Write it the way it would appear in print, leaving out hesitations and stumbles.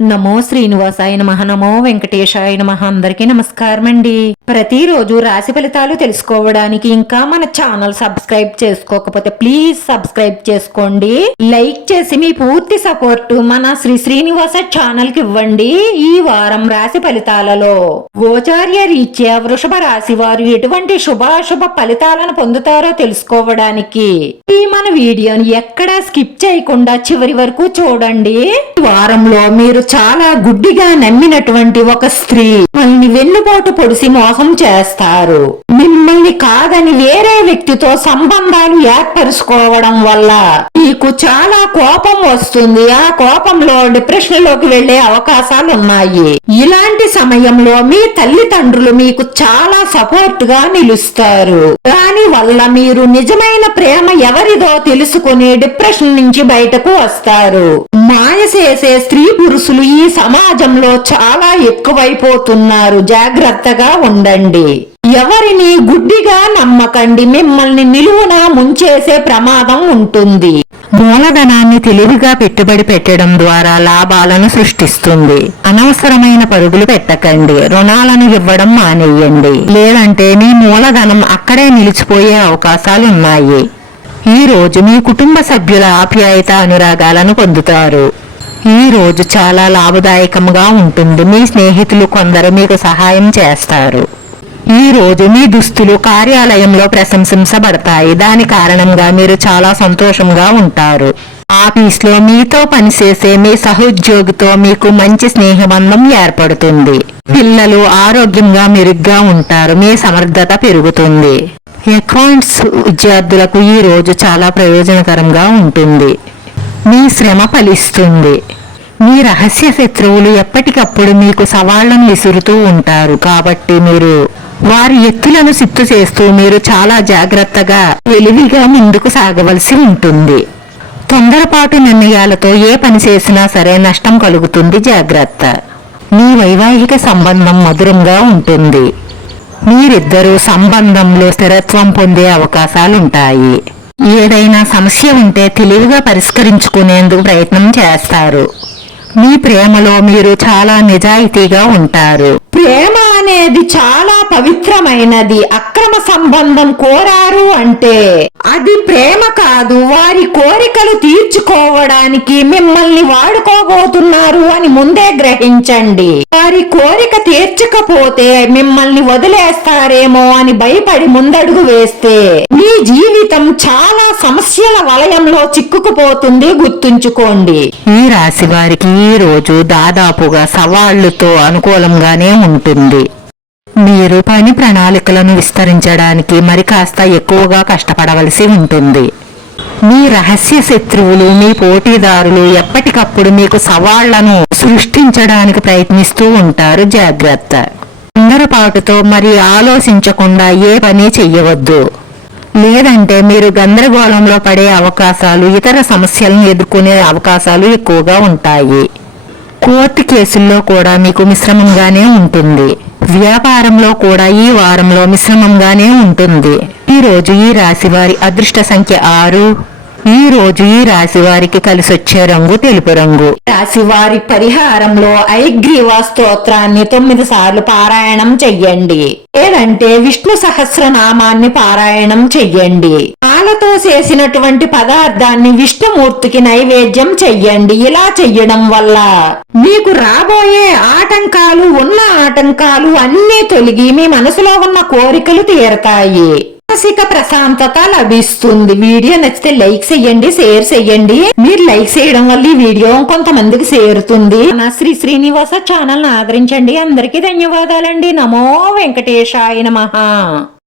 నమో శ్రీనివాసాయ నమః. నమో వెంకటేశాయ నమః. అందరికీ నమస్కారం అండి. ప్రతిరోజు రాశి ఫలితాలు తెలుసుకోవడానికి ఇంకా మన ఛానల్ సబ్స్క్రైబ్ చేసుకోకపోతే ప్లీజ్ సబ్స్క్రైబ్ చేసుకోండి. లైక్ చేసి మీ పూర్తి సపోర్ట్ మన శ్రీనివాస ఛానల్ కి ఇవ్వండి. ఈ వారం రాశి ఫలితాలలో గోచార్య రీత్యా వృషభ రాశి వారు ఎటువంటి శుభాశుభ ఫలితాలను పొందుతారో తెలుసుకోవడానికి ఈ మన వీడియోని ఎక్కడా స్కిప్ చేయకుండా చివరి వరకు చూడండి. ఈ వారంలో మీరు చాలా గుడ్డిగా నమ్మినటువంటి ఒక స్త్రీ మిమ్మల్ని వెన్నుపోటు పొడిసి మోసం చేస్తారు. మిమ్మల్ని కాదని వేరే వ్యక్తితో సంబంధాలు ఏర్పరుచుకోవడం వల్ల మీకు చాలా కోపం వస్తుంది. ఆ కోపంలో డిప్రెషన్ లోకి వెళ్లే అవకాశాలు ఉన్నాయి. ఇలాంటి సమయంలో మీ తల్లిదండ్రులు మీకు చాలా సపోర్ట్ గా నిలుస్తారు. దాని వల్ల మీరు నిజమైన ప్రేమ ఎవరిదో తెలుసుకుని డిప్రెషన్ నుంచి బయటకు వస్తారు. మాయ చేసే స్త్రీ పురుషులు ఈ సమాజంలో చాలా ఎక్కువైపోతున్నారు. జాగ్రత్తగా ఉండండి. ఎవరిని గుడ్డిగా నమ్మకండి. మిమ్మల్ని నిలువున ముంచేసే ప్రమాదం ఉంటుంది. మూలధనాన్ని తెలివిగా పెట్టుబడి పెట్టడం ద్వారా లాభాలను సృష్టిస్తుంది. అనవసరమైన పరుగులు పెట్టకండి. రుణాలను ఇవ్వడం మానేయండి. లేదంటే మీ మూలధనం అక్కడే నిలిచిపోయే అవకాశాలున్నాయి. ఈ రోజు మీ కుటుంబ సభ్యుల ఆప్యాయత అనురాగాలను పొందుతారు. ఈ రోజు చాలా లాభదాయకంగా ఉంటుంది. మీ స్నేహితులు కొందరు మీకు సహాయం చేస్తారు. ఈ రోజు మీ దుస్తులు కార్యాలయంలో ప్రశంసించబడతాయి. దాని కారణంగా మీరు చాలా సంతోషంగా ఉంటారు. ఆఫీస్లో మీతో పనిచేసే మీ సహోద్యోగితో మీకు మంచి స్నేహబంధం ఏర్పడుతుంది. పిల్లలు ఆరోగ్యంగా మెరుగ్గా ఉంటారు. మీ సమర్థత పెరుగుతుంది. అకౌంట్స్ విద్యార్థులకు ఈ రోజు చాలా ప్రయోజనకరంగా ఉంటుంది. మీ శ్రమ ఫలిస్తుంది. మీ రహస్య శత్రువులు ఎప్పటికప్పుడు మీకు సవాళ్లను విసురుతూ ఉంటారు. కాబట్టి మీరు వారి ఎత్తులను సిత్తు చేస్తూ మీరు చాలా జాగ్రత్తగా తెలివిగా ముందుకు సాగవలసి ఉంటుంది. తొందరపాటు నిర్ణయాలతో ఏ పని చేసినా సరే నష్టం కలుగుతుంది. జాగ్రత్త. మీ వైవాహిక సంబంధం మధురంగా ఉంటుంది. మీరిద్దరూ సంబంధంలో స్థిరత్వం పొందే అవకాశాలుంటాయి. ఏదైనా సమస్య ఉంటే తెలివిగా పరిష్కరించుకునేందుకు ప్రయత్నం చేస్తారు. మీ ప్రేమలో మీరు చాలా నిజాయితీగా ఉంటారు. ప్రేమ అనేది చాలా పవిత్రమైనది. అక్రమ సంబంధం కోరారు అంటే అది ప్రేమ కాదు. వారి కోరికలు తీర్చుకోవడానికి మిమ్మల్ని వాడుకోబోతున్నారు అని ముందే గ్రహించండి. వారి కోరిక తీర్చకపోతే మిమ్మల్ని వదిలేస్తారేమో అని భయపడి ముందడుగు వేస్తే మీ జీవితం చాలా సమస్యల వలయంలో చిక్కుకుపోతుంది. గుర్తుంచుకోండి. ఈ రాశి వారికి ఈ రోజు దాదాపుగా సవాళ్లతో అనుకూలంగానే ఉంటుంది. మీరు పని ప్రణాళికలను విస్తరించడానికి మరి కాస్త ఎక్కువగా కష్టపడవలసి ఉంటుంది. మీ రహస్య శత్రువులు మీ పోటీదారులు ఎప్పటికప్పుడు మీకు సవాళ్లను సృష్టించడానికి ప్రయత్నిస్తూ ఉంటారు. జాగ్రత్త. తొందరపాటుతో మరి ఆలోచించకుండా ఏ పని చెయ్యవద్దు. లేదంటే మీరు గందరగోళంలో పడే అవకాశాలు, ఇతర సమస్యలను ఎదుర్కొనే అవకాశాలు ఎక్కువగా ఉంటాయి. కోర్టు కేసుల్లో కూడా మీకు మిశ్రమంగానే ఉంటుంది. వ్యాపారంలో కూడా ఈ వారంలో మిశ్రమంగానే ఉంటుంది. ఈ రోజు ఈ రాశి వారి అదృష్ట సంఖ్య 6. ఈ రోజు ఈ రాశి వారికి కలిసొచ్చే రంగు తెలుపు రంగు. రాశి వారి పరిహారంలో ఐగ్రీవ స్తోత్రాన్ని 9 సార్లు పారాయణం చెయ్యండి. లేదంటే విష్ణు సహస్రనామాన్ని పారాయణం చెయ్యండి. పాలతో చేసినటువంటి పదార్థాన్ని విష్ణుమూర్తికి నైవేద్యం చెయ్యండి. ఇలా చెయ్యడం వల్ల మీకు రాబోయే ఉన్న ఆటంకాలు అన్నీ తొలగి మీ మనసులో ఉన్న కోరికలు తీరతాయి. మానసిక ప్రశాంతత లభిస్తుంది. వీడియో నచ్చితే లైక్ చేయండి, షేర్ చేయండి. మీరు లైక్ చేయడం వల్ల ఈ వీడియో కొంతమందికి చేరుతుంది. నా శ్రీనివాస ఛానల్ ఆదరించండి. అందరికీ ధన్యవాదాలండి. నమో వెంకటేశాయ నమః.